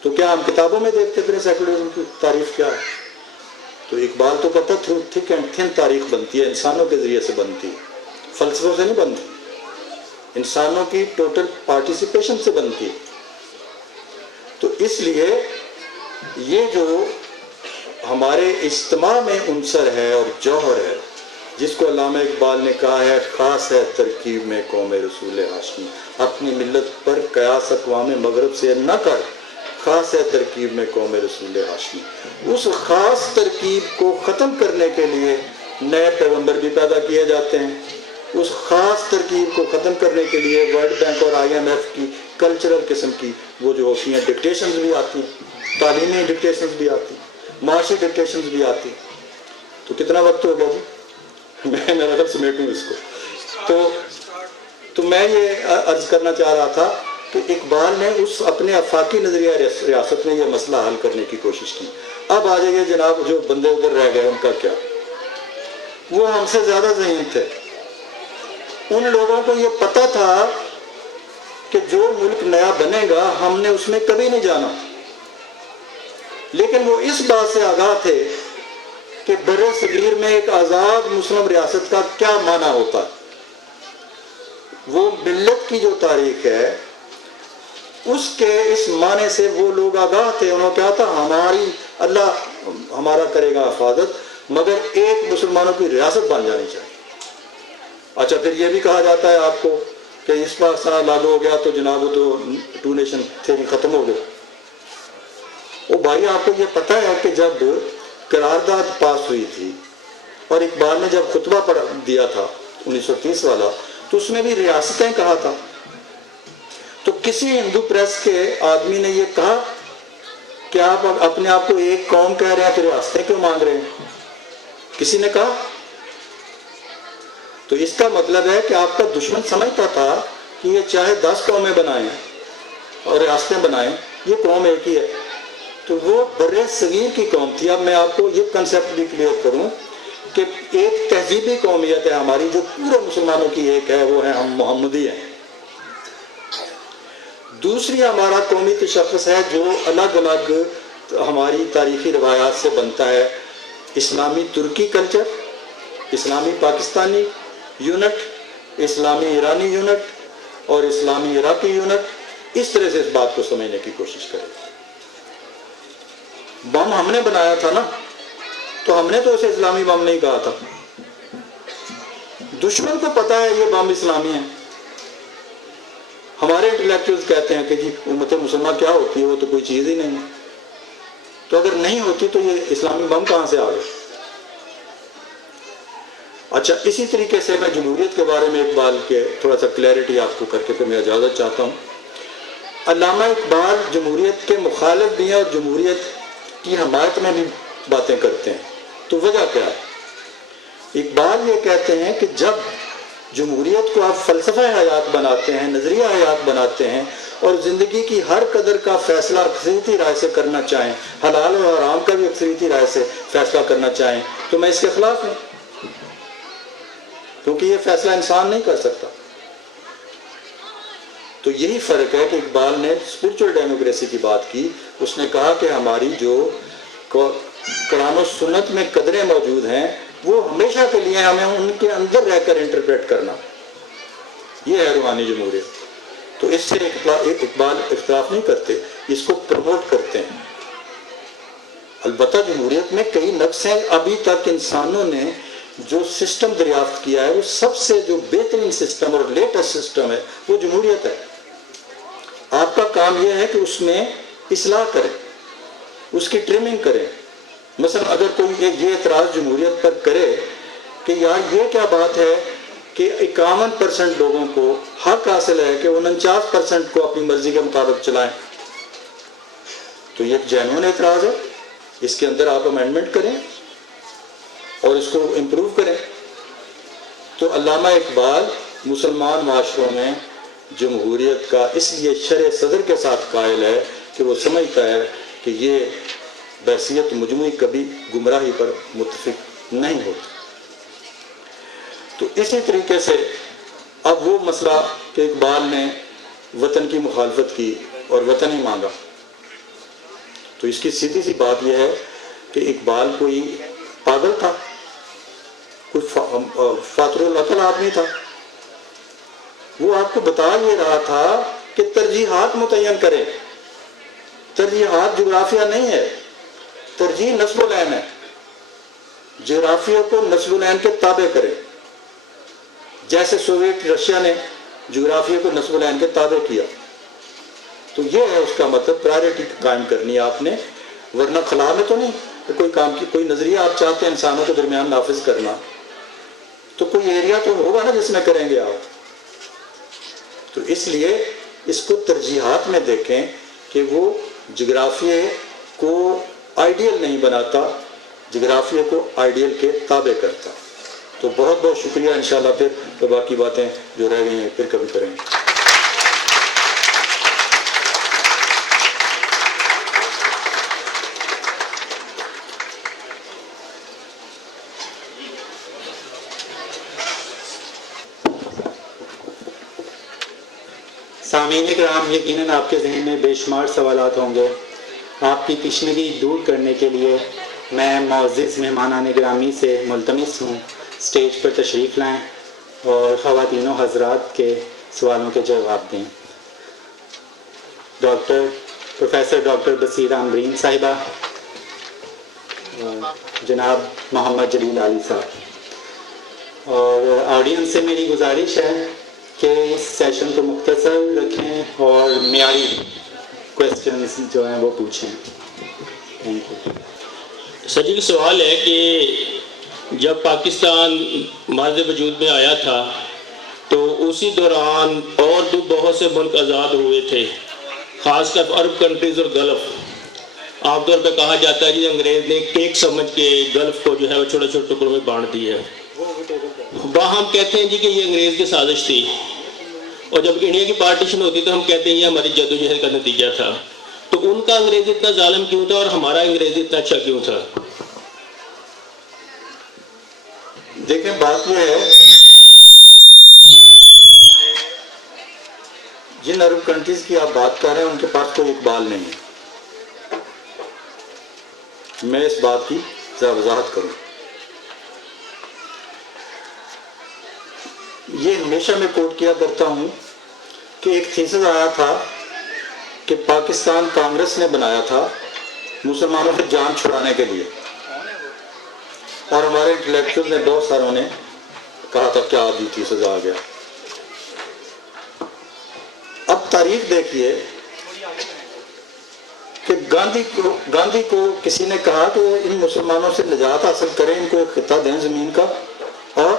تو کیا ہم کتابوں میں دیکھتے پھر سیکولرزم کی تعریف کیا ہے؟ تو اقبال تو کہتا تھرو تھک اینڈ تھن تاریخ بنتی ہے، انسانوں کے ذریعے سے بنتی ہے، فلسفوں سے نہیں بنتی، انسانوں کی ٹوٹل پارٹیسپیشن سے بنتی ہے۔ تو اس لیے یہ جو ہمارے اجتماع میں عنصر ہے اور جوہر ہے، جس کو علامہ اقبال نے کہا ہے خاص ہے ترکیب میں قوم رسول ہاشمی، اپنی ملت پر قیاس اقوام مغرب سے نہ کر، خاص ہے ترکیب میں قوم رسول ہاشمی۔ اس خاص ترکیب کو ختم کرنے کے لیے نئے پیغمبر بھی پیدا کیے جاتے ہیں۔ اس خاص ترکیب کو ختم کرنے کے لیے ورلڈ بینک اور IMF کی کلچرل قسم کی وہ جو ہوتی ہیں ڈکٹیشنز بھی آتی ہیں، تعلیمی ڈکٹیشنز بھی آتی ہیں، معاشی ڈکٹیشنز بھی آتی ہیں۔ تو کتنا وقت ہو گیا جی؟ میں میرا خیال سمیٹوں اس کو۔ تو میں یہ عرض کرنا چاہ رہا تھا کہ اقبال نے اس اپنے آفاقی نظریہ ریاست میں یہ مسئلہ حل کرنے کی کوشش کی۔ اب آ جائیے جناب جو بندے ادھر رہ گئے ان کا کیا؟ وہ ہم سے زیادہ ذہین تھے۔ ان لوگوں کو یہ پتہ تھا کہ جو ملک نیا بنے گا ہم نے اس میں کبھی نہیں جانا، لیکن وہ اس بات سے آگاہ تھے کہ بر صغیر میں ایک آزاد مسلم ریاست کا کیا معنی ہوتا ہے۔ وہ ملت کی جو تاریخ ہے اس کے اس معنی سے وہ لوگ آگاہ تھے۔ انہوں نے کہا تھا ہماری اللہ ہمارا کرے گا حفاظت، مگر ایک مسلمانوں کی ریاست بن جانی چاہیے۔ اچھا پھر یہ بھی کہا جاتا ہے آپ کو کہ اس پاکستان لاگو ہو گیا تو جناب وہ تو 2 نیشن تھیوری ختم ہو گئی۔ وہ بھائی آپ کو یہ پتہ ہے کہ جب قرارداد پاس ہوئی تھی اور اقبال نے جب خطبہ پڑھ دیا تھا 1930 والا تو اس میں بھی ریاستیں کہا تھا۔ تو کسی ہندو پریس کے آدمی نے یہ کہا کہ آپ اپنے آپ کو ایک قوم کہہ رہے ہیں تو ریاستیں کیوں مانگ رہے ہیں؟ کسی نے کہا؟ تو اس کا مطلب ہے کہ آپ کا دشمن سمجھتا تھا کہ یہ چاہے 10 قومیں بنائیں اور ریاستیں بنائیں، یہ قوم ایک ہی ہے۔ تو وہ بر صغیر کی قوم تھی۔ اب میں آپ کو یہ کنسیپٹ بھی کلیئر کروں کہ ایک تہذیبی قومیت ہے ہماری جو پورے مسلمانوں کی ایک ہے، وہ ہے ہم محمدی ہیں۔ دوسری ہمارا قومی تشخص ہے جو الگ الگ ہماری تاریخی روایات سے بنتا ہے، اسلامی ترکی کلچر، اسلامی پاکستانی یونٹ، اسلامی ایرانی یونٹ اور اسلامی عراقی یونٹ۔ اس طرح سے اس بات کو سمجھنے کی کوشش کریں۔ بم ہم نے بنایا تھا نا، تو ہم نے تو اسے اسلامی بم نہیں کہا تھا، دشمن کو پتا ہے یہ بم اسلامی ہے. ہمارے انٹلیکچوئلز کہتے ہیں کہ جی امت مسلمہ کیا ہوتی ہے, وہ تو کوئی چیز ہی نہیں ہے. تو اگر نہیں ہوتی تو یہ اسلامی بم کہاں سے آ گئے؟ اچھا, اسی طریقے سے میں جمہوریت کے بارے میں اقبال کے تھوڑا سا کلیئرٹی آپ کو کر کے پھر میں اجازت چاہتا ہوں. علامہ اقبال جمہوریت کے مخالف بھی ہیں اور جمہوریت کی حمایت میں بھی باتیں کرتے ہیں. تو وجہ کیا ہے؟ اقبال یہ کہتے ہیں کہ جب جمہوریت کو آپ فلسفہ حیات بناتے ہیں, نظریہ حیات بناتے ہیں, اور زندگی کی ہر قدر کا فیصلہ اکثریتی رائے سے کرنا چاہیں, حلال اور حرام کا بھی اکثریتی رائے سے فیصلہ کرنا چاہیں, تو میں اس کے خلاف ہوں, کیونکہ یہ فیصلہ انسان نہیں کر سکتا. تو یہی فرق ہے کہ اقبال نے اسپرچل ڈیموکریسی کی بات کی. اس نے کہا کہ ہماری جو قرآن و سنت میں قدریں موجود ہیں وہ ہمیشہ کے لیے ہمیں ان کے اندر رہ کر انٹرپریٹ کرنا, یہ ہے روحانی جمہوریت. تو اس سے اقبال اختلاف نہیں کرتے, اس کو پروموٹ کرتے ہیں. البتہ جمہوریت میں کئی نقص ہیں. ابھی تک انسانوں نے جو سسٹم دریافت کیا ہے وہ سب سے جو بہترین سسٹم اور لیٹسٹ سسٹم ہے وہ جمہوریت ہے. آپ کا کام یہ ہے کہ اس میں اصلاح کریں, اس کی ٹرمنگ کریں. مثلا اگر کوئی یہ اعتراض جمہوریت پر کرے کہ یار یہ کیا بات ہے کہ 51% لوگوں کو حق حاصل ہے کہ 49% کو اپنی مرضی کے مطابق چلائیں, تو یہ جینوئن اعتراض ہے. اس کے اندر آپ امینڈمنٹ کریں اور اس کو امپروو کریں. تو علامہ اقبال مسلمان معاشروں میں جمہوریت کا اس لیے شرح صدر کے ساتھ قائل ہے کہ وہ سمجھتا ہے کہ یہ بحثیت مجموعی کبھی گمراہی پر متفق نہیں ہوتی. تو اسی طریقے سے اب وہ مسئلہ کہ اقبال نے وطن کی مخالفت کی اور وطن ہی مانگا, تو اس کی سیدھی سی بات یہ ہے کہ اقبال کوئی پاگل تھا, کوئی فاتر العقل آدمی تھا. وہ آپ کو بتا یہ رہا تھا کہ ترجیحات متعین کرے. ترجیحات جغرافیہ نہیں ہے, ترجیح نسب العین ہے. جغرافیہ کو نسب العین کے تابع کرے, جیسے سوویت رشیا نے جغرافیہ کو نسب العین کے تابع کیا. تو یہ ہے اس کا مطلب, پرائرٹی قائم کرنی ہے آپ نے, ورنہ خلا میں تو نہیں. کوئی کام کی کوئی نظریہ آپ چاہتے ہیں انسانوں کے درمیان نافذ کرنا, تو کوئی ایریا تو ہوگا نا جس میں کریں گے آپ. تو اس لیے اس کو ترجیحات میں دیکھیں کہ وہ جغرافیہ کو آئیڈیل نہیں بناتا, جغرافیہ کو آئیڈیل کے تابع کرتا. تو بہت بہت شکریہ. انشاءاللہ پھر باقی باتیں جو رہ گئی ہیں پھر کبھی کریں گے. سامعین کرام, یقیناً آپ کے ذہن میں بے شمار سوالات ہوں گے. آپ کی تشنگی دور کرنے کے لیے میں معزز مہمانان گرامی سے ملتمس ہوں اسٹیج پر تشریف لائیں اور خواتین و حضرات کے سوالوں کے جواب دیں. پروفیسر ڈاکٹر بصیرہ امبرین صاحبہ, جناب محمد جلیل علی صاحب, اور آڈینس سے میری گزارش ہے کہ اس سیشن کو مختصر رکھیں اور معیاری کویسچنز جو ہیں وہ پوچھیں. Thank you. سر جی سوال ہے کہ جب پاکستان ماض وجود میں آیا تھا تو اسی دوران اور بھی بہت سے ملک آزاد ہوئے تھے, خاص کر عرب کنٹریز اور گلف. عام طور پہ کہا جاتا ہے کہ انگریز نے کیک سمجھ کے گلف کو جو ہے وہ چھوٹے چھوٹے ٹکڑوں میں بانٹ دی ہے. وہاں ہم کہتے ہیں جی کہ یہ انگریز کی سازش تھی, اور جب انڈیا کی پارٹیشن ہوتی تو ہم کہتے ہیں یہ ہماری جدوجہد کا نتیجہ تھا. تو ان کا انگریز اتنا ظالم کیوں تھا اور ہمارا انگریز اتنا اچھا کیوں تھا؟ دیکھیں بات یہ ہے, جن عرب کنٹریز کی آپ بات کر رہے ہیں ان کے پاس کوئی اقبال نہیں ہے. میں اس بات کی ذرا وضاحت کروں. یہ ہمیشہ میں کوٹ کیا کرتا ہوں کہ ایک تھیسس آیا تھا کہ پاکستان کانگریس نے بنایا تھا مسلمانوں سے جان چھڑانے کے لیے, اور ہمارے انٹلیکچوئل نے بہت ساروں نے کہا تھا کیا دی تھی سزا آ گیا. اب تاریخ دیکھیے کہ گاندھی کو کسی نے کہا کہ ان مسلمانوں سے نجات حاصل کریں، ان کو ایک خطہ دیں زمین کا اور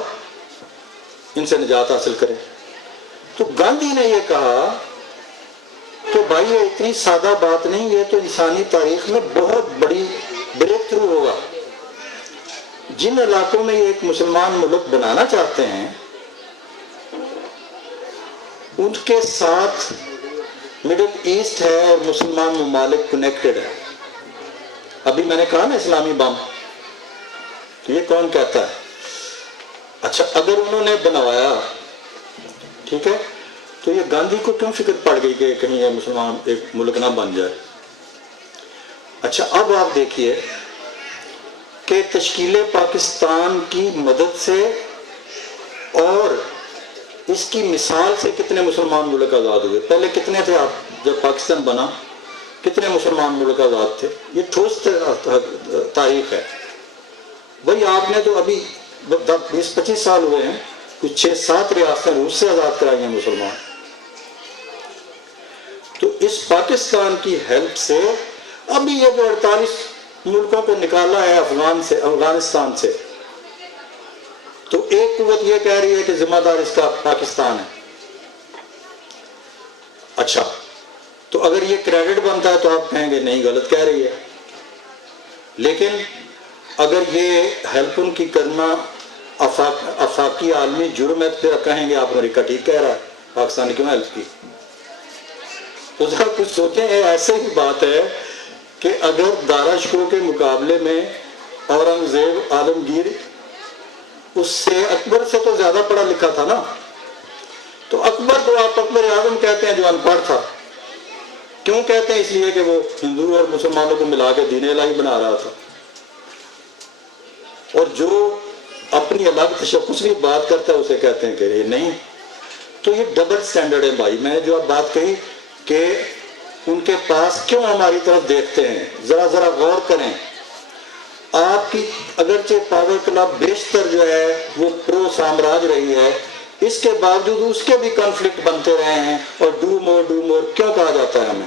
ان سے نجات حاصل کریں. تو گاندھی نے یہ کہا کہ بھائی یہ اتنی سادہ بات نہیں، یہ تو انسانی تاریخ میں بہت بڑی بریک تھرو ہوگا. جن علاقوں میں یہ ایک مسلمان ملک بنانا چاہتے ہیں ان کے ساتھ مڈل ایسٹ ہے اور مسلمان ممالک کنیکٹڈ ہے. ابھی میں نے کہا نا اسلامی بم، یہ کون کہتا ہے؟ اچھا اگر انہوں نے بنوایا ٹھیک ہے تو یہ گاندھی کو کیوں فکر پڑ گئی کہ کہیں یہ مسلمان ایک ملک نہ بن جائے؟ اچھا اب آپ دیکھیے کہ تشکیل پاکستان کی مدد سے اور اس کی مثال سے کتنے مسلمان ملک آزاد ہوئے. پہلے کتنے تھے آپ جب پاکستان بنا؟ کتنے مسلمان ملک آزاد تھے؟ یہ ٹھوس تاریخ ہے. وہی آپ نے تو ابھی 20-25 سال ہوئے ہیں، کچھ 6-7 ریاستیں روس سے آزاد کرائی ہیں مسلمان. تو اس پاکستان کی ہیلپ سے ابھی یہ جو 48 ملکوں کو نکالا ہے افغانستان سے، تو ایک قوت یہ کہہ رہی ہے کہ ذمہ دار اس کا پاکستان ہے. اچھا تو اگر یہ کریڈٹ بنتا ہے تو آپ کہیں گے نہیں غلط کہہ رہی ہے. لیکن اگر یہ ہیلپ ان کی کرنا افاقی عالمی جرم ہے تو پھر کہیں گے آپ امریکہ ٹھیک کہہ رہا ہے، پاکستان نے کیوں ہیلپ کی؟ تو ذرا کچھ سوچیں. ایسے ہی بات ہے کہ اگر دارا شکوہ کے مقابلے میں اورنگزیب عالمگیر اس سے اکبر سے تو زیادہ پڑھا لکھا تھا نا، تو اکبر کو آپ اکبر اعظم کہتے ہیں جو ان پڑھ تھا. کیوں کہتے ہیں؟ اس لیے کہ وہ ہندو اور مسلمانوں کو ملا کے دین الہی بنا رہا تھا. اور جو اپنی الگ تشخص کی بات کرتا ہے اسے کہتے ہیں کہ یہ نہیں. تو یہ ڈبل سٹینڈرڈ ہے بھائی. میں نے جو اب بات کہی کہ ان کے پاس کیوں ہماری طرف دیکھتے ہیں، ذرا غور کریں. آپ کی اگرچہ پاور کلب بیشتر جو ہے وہ پرو سامراج رہی ہے، اس کے باوجود اس کے بھی کنفلکٹ بنتے رہے ہیں. اور ڈو مور کیوں کہا جاتا ہے ہمیں؟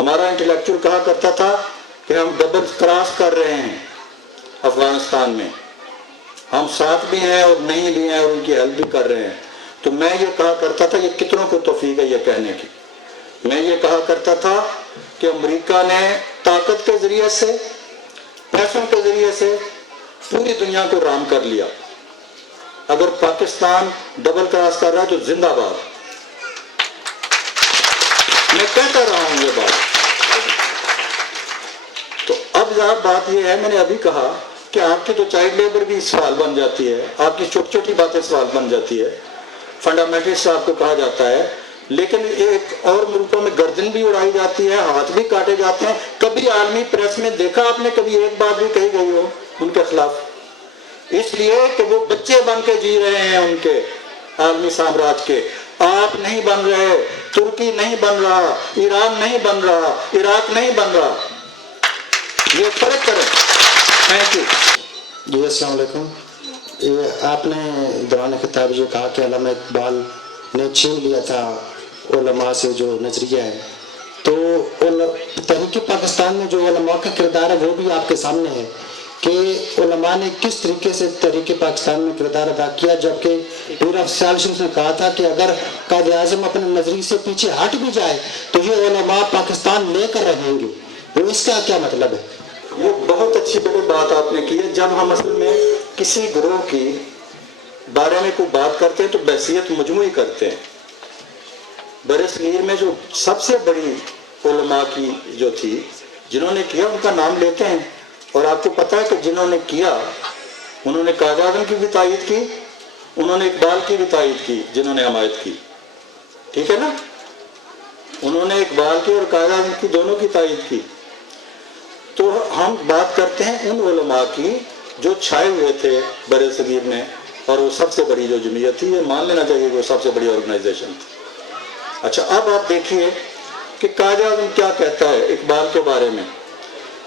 ہمارا انٹلیکچوئل کہا کرتا تھا کہ ہم ڈبل کراس کر رہے ہیں افغانستان میں، ہم ساتھ بھی ہیں اور نہیں بھی ہیں اور ان کی ہیلپ بھی کر رہے ہیں. تو میں یہ کہا کرتا تھا کہ کتنوں کو توفیق ہے یہ کہنے کی. میں یہ کہا کرتا تھا کہ امریکہ نے طاقت کے ذریعے سے، پیسوں کے ذریعے سے پوری دنیا کو رام کر لیا. اگر پاکستان ڈبل کراس کر رہا ہے تو زندہ باد. میں کہتا رہا ہوں یہ بات. تو اب بات یہ ہے، میں نے ابھی کہا کہ آپ کی تو چائلڈ لیبر بھی سوال بن جاتی ہے، آپ کی چھوٹی چھوٹی باتیں سوال بن جاتی ہے. فنڈامنٹلسٹ آپ کو کہا جاتا ہے، لیکن ایک اور ملکوں میں گردن بھی اڑائی جاتی ہے، ہاتھ بھی کاٹے جاتے ہیں. کبھی عالمی پریس میں دیکھا آپ نے کبھی ایک بات بھی کہی گئی ہو ان کے خلاف؟ اس لیے کہ وہ بچے بن کے جی رہے ہیں ان کے عالمی سامراج کے. آپ نہیں بن رہے، ترکی نہیں بن رہا، ایران نہیں بن رہا، عراق نہیں بن رہا. یہ فرق کریں. Thank you. جی السلام علیکم. آپ نے دوران خطاب یہ کہا کہ علامہ اقبال نے چھین لیا تھا علماء سے جو نظریہ ہے، تو تحریک پاکستان میں جو علماء کا کردار ہے وہ بھی آپ کے سامنے ہے کہ علماء نے کس طریقے سے تحریک پاکستان میں کردار ادا کیا. جبکہ پورا افضال شریف نے کہا تھا کہ اگر قائد اعظم اپنے نظریے سے پیچھے ہٹ بھی جائے تو یہ علماء پاکستان لے کر رہیں گے. وہ اس کا کیا مطلب ہے؟ یہ بہت اچھی بڑی بات آپ نے کی ہے. جب ہم اصل میں کسی گروہ کی بارے میں کوئی بات کرتے ہیں تو بحثیت مجموعی کرتے ہیں. برصغیر میں جو سب سے بڑی علماء کی جو تھی جنہوں نے کیا ان کا نام لیتے ہیں. اور آپ کو پتہ ہے کہ جنہوں نے کیا انہوں نے قائد اعظم کی بھی تائید کی، انہوں نے اقبال کی بھی تائید کی جنہوں نے حمایت کی. ٹھیک ہے نا؟ انہوں نے اقبال کی اور قائد اعظم کی دونوں کی تائید کی. تو ہم بات کرتے ہیں ان علماء کی جو چھائے ہوئے تھے برصغیر میں، اور وہ سب سے بڑی جو جمعیت تھی، یہ مان لینا چاہیے کہ وہ سب سے بڑی آرگنائزیشن تھی. اچھا اب آپ دیکھیے کہ قائد اعظم کیا کہتا ہے اقبال کے بارے میں.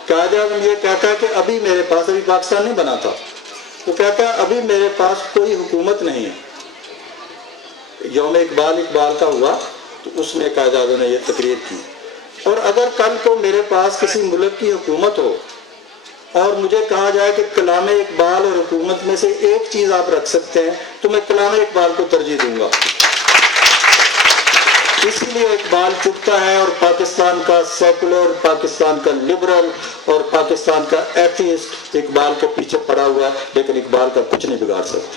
قائد اعظم یہ کہتا ہے کہ ابھی میرے پاس ابھی پاکستان نہیں بنا تھا، وہ کہتا ہے ابھی میرے پاس کوئی حکومت نہیں ہے. یوم اقبال کا ہوا تو اس میں قائد-اعظم نے یہ تقریر کی. اور اگر کل کو میرے پاس کسی ملک کی حکومت ہو اور مجھے کہا جائے کہ کلام اقبال اور حکومت میں سے ایک چیز آپ رکھ سکتے ہیں تو میں کلام اقبال کو ترجیح دوں گا. اسی لیے اقبال چپتا ہے اور پاکستان کا سیکولر، پاکستان کا لبرل اور پاکستان کا ایتھیسٹ اقبال کے پیچھے پڑا ہوا ہے، لیکن اقبال کا کچھ نہیں بگاڑ سکتے.